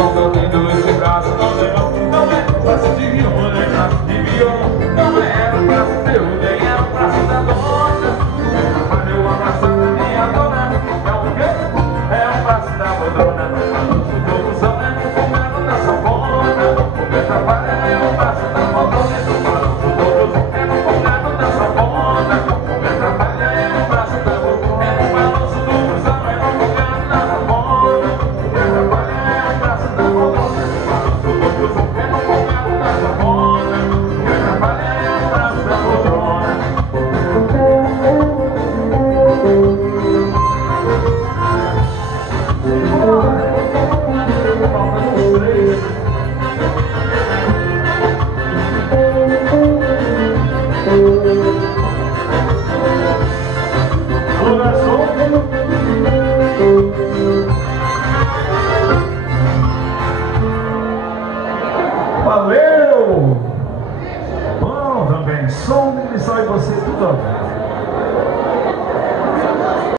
Como eu tenho esse braço, não é um braço de violão, nem braço de violão. Não é um braço teu, nem é um braço da dona. Mas meu abraço da minha dona é o quê? É um braço da bodona. Balanço do busão é no comendo da sanfona. O que atrapalha é o braço da bodona. Balanço do busão é no comendo da sanfona. O que atrapalha é o braço da bodona. É no balanço do busão é no comendo da sanfona. O que atrapalha é o braço da bodona. Balanço do busão é no comendo da sanfona. O que atrapalha é o braço da bodona. Valeu! Bom também, som e você tudo.